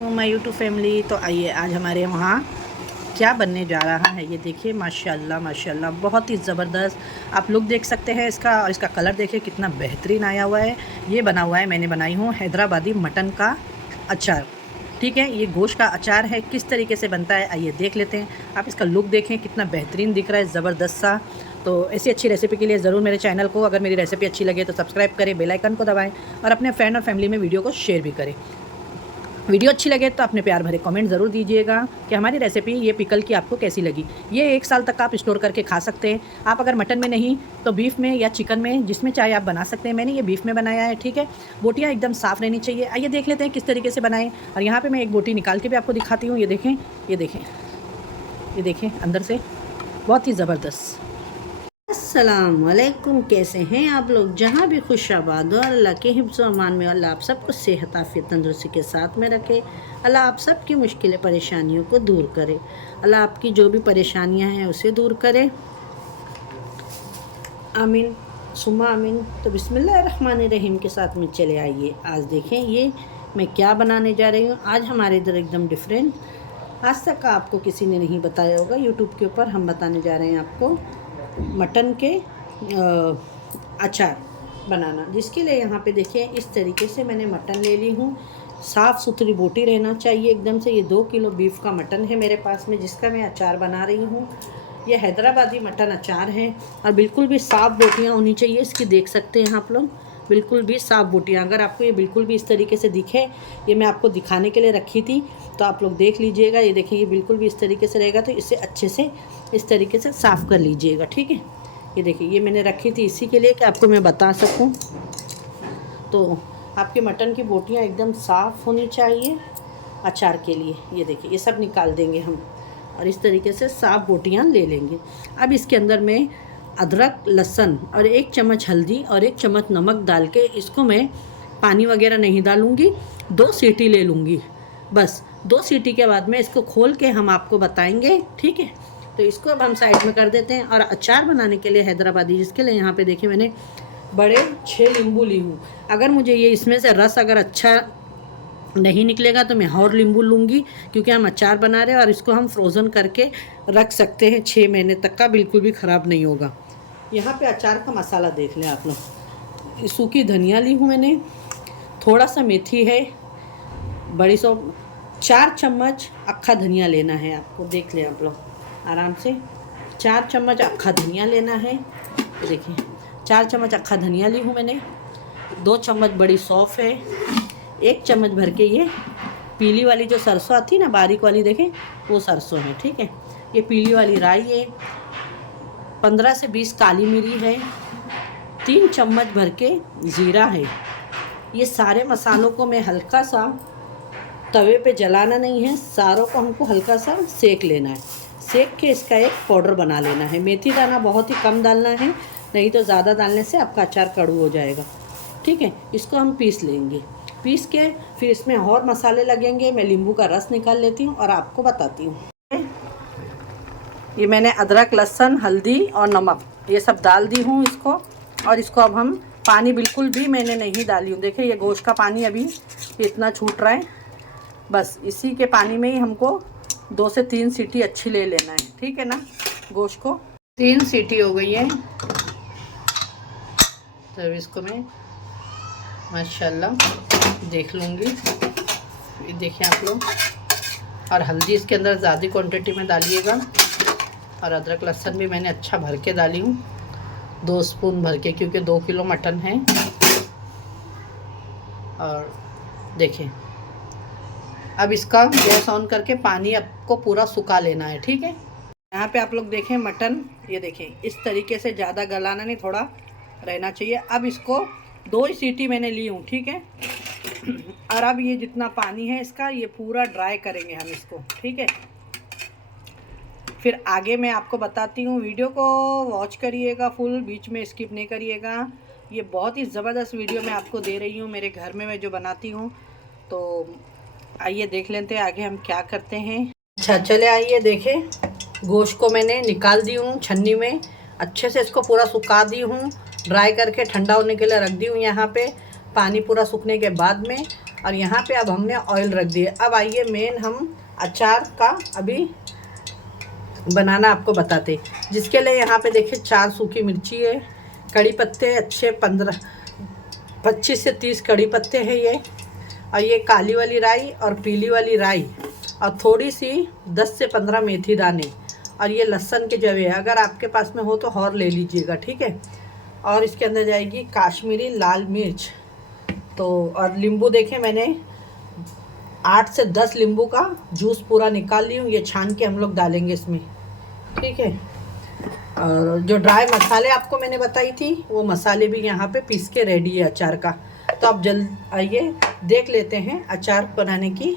My YouTube family. तो आइए आज हमारे वहाँ क्या बनने जा रहा है, ये देखिए। माशाल्लाह माशाल्लाह बहुत ही ज़बरदस्त आप लोग देख सकते हैं इसका, और इसका कलर देखिए कितना बेहतरीन आया हुआ है। ये बना हुआ है, मैंने बनाई हूँ हैदराबादी मटन का अचार। ठीक है, ये गोश्त का अचार है। किस तरीके से बनता है आइए देख लेते हैं। आप इसका लुक देखें कितना बेहतरीन दिख रहा है, ज़बरदस्त सा। तो ऐसी अच्छी रेसिपी के लिए ज़रूर मेरे चैनल को, अगर मेरी रेसिपी अच्छी लगे तो सब्सक्राइब करें, बेल आइकन को दबाएं और अपने फ्रेंड और फैमिली में वीडियो को शेयर भी करें। वीडियो अच्छी लगे तो अपने प्यार भरे कमेंट ज़रूर दीजिएगा कि हमारी रेसिपी ये पिकल की आपको कैसी लगी। ये 1 साल तक आप स्टोर करके खा सकते हैं। आप अगर मटन में नहीं तो बीफ में या चिकन में, जिसमें चाहे आप बना सकते हैं। मैंने ये बीफ में बनाया है। ठीक है, बोटियाँ एकदम साफ़ रहनी चाहिए। आइए देख लेते हैं किस तरीके से बनाएं। और यहाँ पर मैं एक बोटी निकाल के भी आपको दिखाती हूँ। ये देखें, ये देखें, ये देखें अंदर से, बहुत ही ज़बरदस्त। अस्सलामुअलैकुम, कैसे हैं आप लोग? जहाँ भी खुश आबाद हो, अल्लाह के हिफ्ज़ अमान में अल्लाह आप सबको सेहत आफियत तंदुरुस्ती के साथ में रखे। अल्लाह आप सबकी मुश्किलें परेशानियों को दूर करे। अल्लाह आपकी जो भी परेशानियां हैं उसे दूर करे, आमीन सुमा आमीन। तो बिस्मिल्लाहिर्रहमानिर्रहीम के साथ में चले आइए। आज देखें ये मैं क्या बनाने जा रही हूँ। आज हमारे इधर एकदम डिफरेंट, आज तक आपको किसी ने नहीं बताया होगा यूट्यूब के ऊपर। हम बताने जा रहे हैं आपको मटन के अचार बनाना, जिसके लिए यहाँ पे देखिए इस तरीके से मैंने मटन ले ली हूँ। साफ़ सुथरी बोटी रहना चाहिए एकदम से। ये 2 किलो बीफ का मटन है मेरे पास में, जिसका मैं अचार बना रही हूँ। ये हैदराबादी मटन अचार है और बिल्कुल भी साफ़ बोटियाँ होनी चाहिए इसकी। देख सकते हैं आप लोग, बिल्कुल भी साफ़ बोटियाँ। अगर आपको ये बिल्कुल भी इस तरीके से दिखे, ये मैं आपको दिखाने के लिए रखी थी, तो आप लोग देख लीजिएगा। ये देखिए, ये बिल्कुल भी इस तरीके से रहेगा तो इसे अच्छे से इस तरीके से साफ़ कर लीजिएगा। ठीक है, ये देखिए ये मैंने रखी थी इसी के लिए कि आपको मैं बता सकूं। तो आपके मटन की बोटियां एकदम साफ़ होनी चाहिए अचार के लिए। ये देखिए ये सब निकाल देंगे हम और इस तरीके से साफ़ बोटियां ले लेंगे। अब इसके अंदर मैं अदरक, लहसुन और 1 चम्मच हल्दी और 1 चम्मच नमक डाल के, इसको मैं पानी वगैरह नहीं डालूँगी, 2 सीटी ले लूँगी बस। 2 सीटी के बाद में इसको खोल के हम आपको बताएंगे। ठीक है, तो इसको अब हम साइड में कर देते हैं। और अचार बनाने के लिए हैदराबादी, जिसके लिए यहाँ पे देखिए मैंने बड़े 6 नींबू ली हूँ। अगर मुझे ये इसमें से रस अगर अच्छा नहीं निकलेगा तो मैं और नींबू लूँगी, क्योंकि हम अचार बना रहे हैं और इसको हम फ्रोज़न करके रख सकते हैं 6 महीने तक का, बिल्कुल भी ख़राब नहीं होगा। यहाँ पे अचार का मसाला देख लें आप लोग। सूखी धनिया ली हूँ मैंने, थोड़ा सा मेथी है, बड़ी 4 चम्मच अक्खा धनिया लेना है आपको। देख लें आप लोग आराम से, 4 चम्मच अक्खा धनिया लेना है। देखिए 4 चम्मच अक्खा धनिया ली हूँ मैंने। 2 चम्मच बड़ी सौंफ है। 1 चम्मच भर के ये पीली वाली जो सरसों आती है ना, बारीक वाली, देखें वो सरसों है। ठीक है, ये पीली वाली राई है। 15 से 20 काली मिरी है। 3 चम्मच भर के ज़ीरा है। ये सारे मसालों को मैं हल्का सा, तवे पे जलाना नहीं है, सारों को हमको हल्का सा सेक लेना है। सेक के इसका एक पाउडर बना लेना है। मेथी दाना बहुत ही कम डालना है, नहीं तो ज़्यादा डालने से आपका अचार कड़ू हो जाएगा। ठीक है, इसको हम पीस लेंगे। पीस के फिर इसमें और मसाले लगेंगे। मैं नींबू का रस निकाल लेती हूँ और आपको बताती हूँ। ये मैंने अदरक, लहसुन, हल्दी और नमक ये सब डाल दी हूँ इसको। और इसको अब हम, पानी बिल्कुल भी मैंने नहीं डाली हूँ। देखिए ये गोश्त का पानी अभी इतना छूट रहा है, बस इसी के पानी में ही हमको 2 से 3 सीटी अच्छी ले लेना है। ठीक है ना, गोश्त को 3 सीटी हो गई है, तो इसको मैं माशाल्लाह देख लूँगी। ये देखिए आप लोग, और हल्दी इसके अंदर ज़्यादा क्वांटिटी में डालिएगा। और अदरक लहसुन भी मैंने अच्छा भर के डाली हूँ, 2 स्पून भर के, क्योंकि 2 किलो मटन है। और देखिए अब इसका गैस ऑन करके पानी आपको पूरा सुखा लेना है। ठीक है, यहाँ पे आप लोग देखें मटन, ये देखें इस तरीके से, ज़्यादा गलाना नहीं, थोड़ा रहना चाहिए। अब इसको 2 ही सीटी मैंने ली हूँ। ठीक है, और अब ये जितना पानी है इसका, ये पूरा ड्राई करेंगे हम इसको। ठीक है, फिर आगे मैं आपको बताती हूँ। वीडियो को वॉच करिएगा फुल, बीच में स्किप नहीं करिएगा। ये बहुत ही ज़बरदस्त वीडियो मैं आपको दे रही हूँ, मेरे घर में मैं जो बनाती हूँ। तो आइए देख लेते हैं आगे हम क्या करते हैं। अच्छा चले आइए देखें, गोश्त को मैंने निकाल दी हूँ छन्नी में, अच्छे से इसको पूरा सुखा दी हूँ, ड्राई करके ठंडा होने के लिए रख दी हूँ यहाँ पे। पानी पूरा सूखने के बाद में और यहाँ पे अब हमने ऑयल रख दिया। अब आइए मेन हम अचार का अभी बनाना आपको बताते, जिसके लिए यहाँ पे देखिए 4 सूखी मिर्ची है, कड़ी पत्ते अच्छे 25 से 30 कड़ी पत्ते हैं ये, और ये काली वाली राई और पीली वाली राई, और थोड़ी सी 10 से 15 मेथी दाने, और ये लहसुन के जवे, अगर आपके पास में हो तो और ले लीजिएगा, ठीक है। और इसके अंदर जाएगी काश्मीरी लाल मिर्च, तो और नींबू देखें मैंने 8 से 10 नींबू का जूस पूरा निकाल ली हूँ, ये छान के हम लोग डालेंगे इसमें, ठीक है। और जो ड्राई मसाले आपको मैंने बताई थी वो मसाले भी यहाँ पे पीस के रेडी है अचार का। तो आप जल्द आइए देख लेते हैं अचार बनाने की।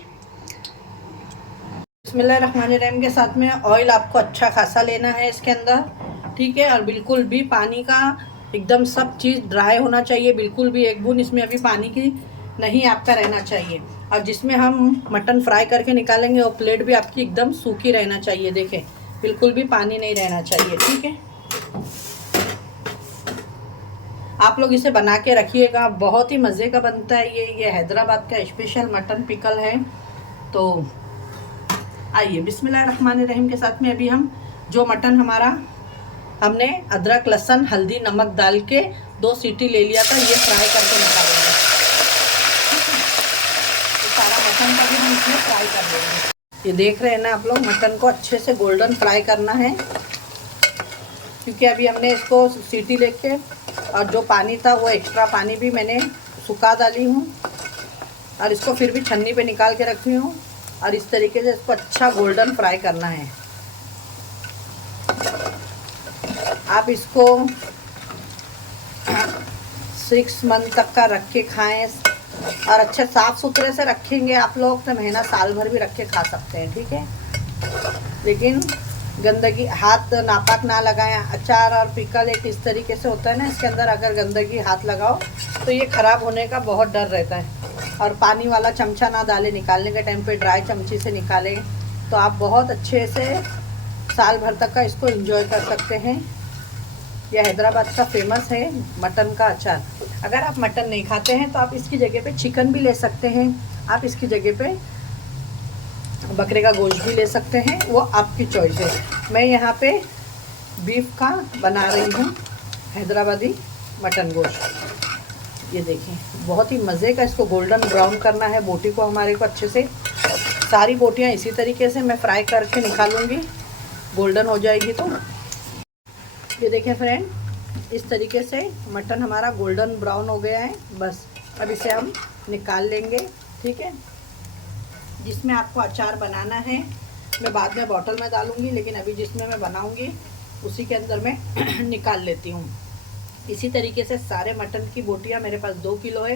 बिस्मिल्लाहिर्रहमानिर्रहीम के साथ में ऑयल आपको अच्छा खासा लेना है इसके अंदर, ठीक है। और बिल्कुल भी पानी का एकदम सब चीज़ ड्राई होना चाहिए, बिल्कुल भी एक बूंद इसमें अभी पानी की नहीं आपका रहना चाहिए। और जिसमें हम मटन फ्राई करके निकालेंगे वो प्लेट भी आपकी एकदम सूखी रहना चाहिए, देखें बिल्कुल भी पानी नहीं रहना चाहिए, ठीक है। आप लोग इसे बना के रखिएगा, बहुत ही मज़े का बनता है ये हैदराबाद का स्पेशल मटन पिकल है। तो आइए बिस्मिल्लाहिर्रहमानिर्रहीम के साथ में अभी हम जो मटन हमारा हमने अदरक लहसुन हल्दी नमक डाल के 2 सीटी ले लिया था, ये फ्राई करके निकालेंगे, तो सारा मटन का भी हम इसमें फ्राई कर देंगे। ये देख रहे हैं ना आप लोग, मटन को अच्छे से गोल्डन फ्राई करना है, क्योंकि अभी हमने इसको सीटी लेके और जो पानी था वो एक्स्ट्रा पानी भी मैंने सुखा डाली हूँ, और इसको फिर भी छन्नी पे निकाल के रखी हूँ। और इस तरीके से इसको अच्छा गोल्डन फ्राई करना है। आप इसको 6 मंथ तक का रख के खाएँ, और अच्छे साफ़ सुथरे से रखेंगे आप लोग तो महीना साल भर भी रख के खा सकते हैं, ठीक है। लेकिन गंदगी हाथ नापाक ना लगाएं। अचार और पिकल एक इस तरीके से होता है ना, इसके अंदर अगर गंदगी हाथ लगाओ तो ये ख़राब होने का बहुत डर रहता है। और पानी वाला चमचा ना डालें, निकालने के टाइम पे ड्राई चमची से निकालें, तो आप बहुत अच्छे से साल भर तक का इसको एंजॉय कर सकते हैं। यह हैदराबाद का फेमस है मटन का अचार। अगर आप मटन नहीं खाते हैं तो आप इसकी जगह पे चिकन भी ले सकते हैं, आप इसकी जगह पे बकरे का गोश्त भी ले सकते हैं, वो आपकी चॉइस है। मैं यहाँ पे बीफ का बना रही हूँ हैदराबादी मटन गोश्त। ये देखें बहुत ही मज़े का, इसको गोल्डन ब्राउन करना है बोटी को हमारे को अच्छे से। सारी बोटियाँ इसी तरीके से मैं फ्राई करके निकालूँगी, गोल्डन हो जाएगी तो। ये देखें फ्रेंड, इस तरीके से मटन हमारा गोल्डन ब्राउन हो गया है। बस अब इसे हम निकाल लेंगे, ठीक है। जिसमें आपको अचार बनाना है मैं बाद में बॉटल में डालूँगी, लेकिन अभी जिसमें मैं बनाऊँगी उसी के अंदर मैं निकाल लेती हूँ। इसी तरीके से सारे मटन की बोटियाँ मेरे पास 2 किलो है,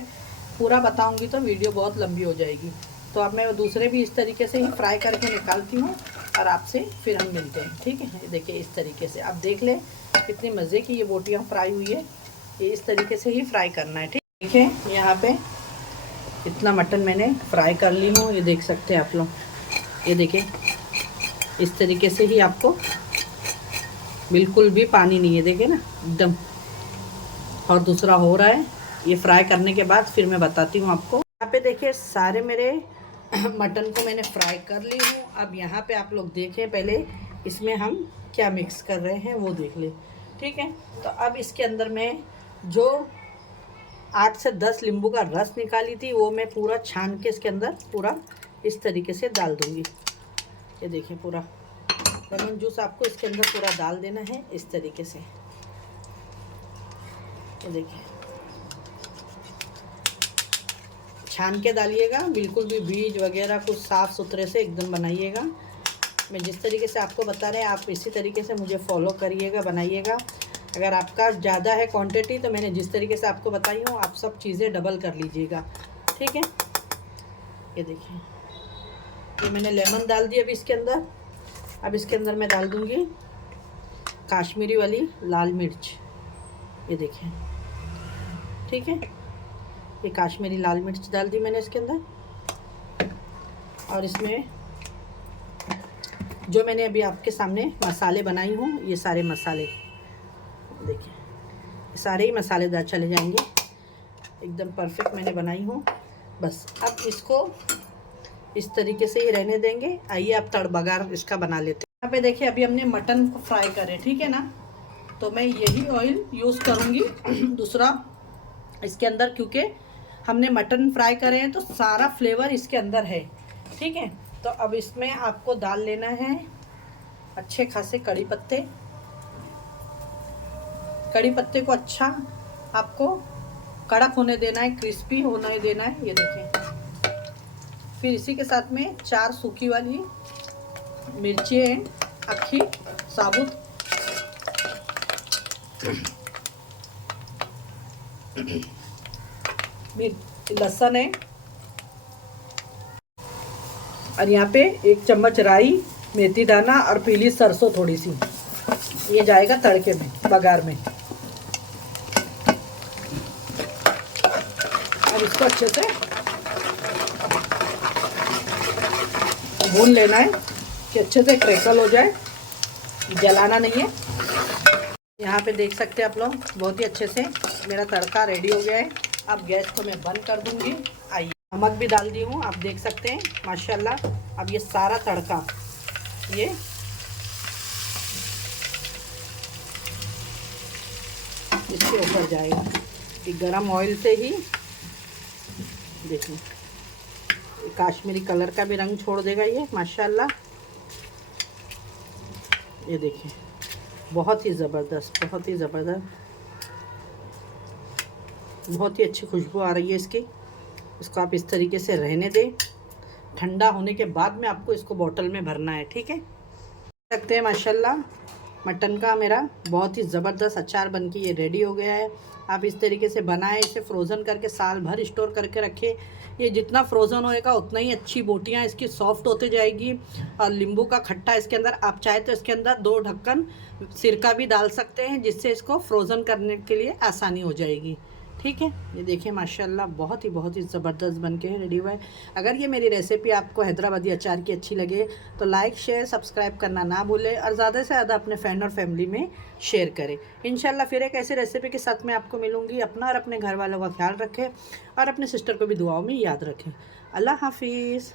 पूरा बताऊँगी तो वीडियो बहुत लंबी हो जाएगी। तो अब मैं दूसरे भी इस तरीके से ही फ्राई करके निकालती हूँ और आपसे फिर हम मिलते हैं, ठीक है। देखिए इस तरीके से आप देख लें कितनी मज़े की ये बोटियाँ फ्राई हुई है। ये इस तरीके से ही फ्राई करना है, ठीक। देखिए यहाँ पे इतना मटन मैंने फ्राई कर ली हूँ, ये देख सकते हैं आप लोग। ये देखिए इस तरीके से ही आपको, बिल्कुल भी पानी नहीं है, देखिए ना एकदम। और दूसरा हो रहा है, ये फ्राई करने के बाद फिर मैं बताती हूँ आपको। यहाँ पे देखिए सारे मेरे मटन को मैंने फ्राई कर ली हूँ। अब यहाँ पे आप लोग देखें, पहले इसमें हम क्या मिक्स कर रहे हैं वो देख लें, ठीक है। तो अब इसके अंदर मैं जो 8 से 10 नींबू का रस निकाली थी वो मैं पूरा छान के इसके अंदर पूरा इस तरीके से डाल दूँगी। ये देखिए पूरा लेमन जूस आपको इसके अंदर पूरा डाल देना है इस तरीके से। ये देखिए छान के डालिएगा, बिल्कुल भी बीज वगैरह कुछ साफ़ सुथरे से एकदम बनाइएगा। मैं जिस तरीके से आपको बता रहे हैं आप इसी तरीके से मुझे फॉलो करिएगा, बनाइएगा। अगर आपका ज़्यादा है क्वांटिटी तो मैंने जिस तरीके से आपको बताई हूँ आप सब चीज़ें डबल कर लीजिएगा, ठीक है। ये देखिए ये मैंने लेमन डाल दिया अभी इसके अंदर। अब इसके अंदर मैं डाल दूँगी काश्मीरी वाली लाल मिर्च। ये देखिए ठीक है, ये काश्मीरी लाल मिर्च डाल दी मैंने इसके अंदर। और इसमें जो मैंने अभी आपके सामने मसाले बनाई हूँ, ये सारे मसाले देखिए सारे ही मसालेदार चले जाएंगे, एकदम परफेक्ट मैंने बनाई हूँ। बस अब इसको इस तरीके से ही रहने देंगे। आइए अब बघार इसका बना लेते हैं। यहाँ पे देखिए अभी हमने मटन को फ्राई करे, ठीक है ना, तो मैं यही ऑयल यूज़ करूँगी दूसरा इसके अंदर, क्योंकि हमने मटन फ्राई करे हैं तो सारा फ्लेवर इसके अंदर है, ठीक है। तो अब इसमें आपको डाल लेना है अच्छे खासे कड़ी पत्ते। कड़ी पत्ते को अच्छा आपको कड़क होने देना है, क्रिस्पी होने देना है, ये देखिए। फिर इसी के साथ में 4 सूखी वाली मिर्ची हैं, अक्खी साबुत, लहसुन है, और यहाँ पे 1 चम्मच राई, मेथी दाना और पीली सरसों थोड़ी सी, ये जाएगा तड़के में, बघार में। और इसको अच्छे से भून लेना है कि अच्छे से क्रैकल हो जाए, जलाना नहीं है। यहाँ पे देख सकते हैं आप लोग, बहुत ही अच्छे से मेरा तड़का रेडी हो गया है। अब गैस को मैं बंद कर दूंगी। आइए नमक भी डाल दी हूँ, आप देख सकते हैं माशाल्लाह। अब ये सारा तड़का ये इसके ऊपर जाएगा, ये गरम ऑयल से ही। देखिए काश्मीरी कलर का भी रंग छोड़ देगा ये माशाल्लाह। ये देखिए बहुत ही ज़बरदस्त, बहुत ही ज़बरदस्त, बहुत ही अच्छी खुशबू आ रही है इसकी। इसको आप इस तरीके से रहने दें, ठंडा होने के बाद में आपको इसको बोतल में भरना है, ठीक है। देख सकते हैं माशाल्लाह मटन का मेरा बहुत ही ज़बरदस्त अचार बन के ये रेडी हो गया है। आप इस तरीके से बनाएं, इसे फ्रोज़न करके साल भर स्टोर करके रखें। ये जितना फ्रोज़न होएगा उतना ही अच्छी बोटियाँ इसकी सॉफ्ट होते जाएगी। और नींबू का खट्टा इसके अंदर, आप चाहे तो इसके अंदर 2 ढक्कन सिरका भी डाल सकते हैं, जिससे इसको फ्रोज़न करने के लिए आसानी हो जाएगी, ठीक है। ये देखिए माशाल्लाह बहुत ही ज़बरदस्त बन के रेडी हुआ है। अगर ये मेरी रेसिपी आपको हैदराबादी अचार की अच्छी लगे तो लाइक शेयर सब्सक्राइब करना ना भूलें, और ज़्यादा से ज़्यादा अपने फ्रेंड और फैमिली में शेयर करें। इंशाल्लाह फिर एक ऐसी रेसिपी के साथ मैं आपको मिलूँगी। अपना और अपने घर वालों का ख्याल रखें और अपने सिस्टर को भी दुआओं में याद रखें। अल्लाह हाफिज़।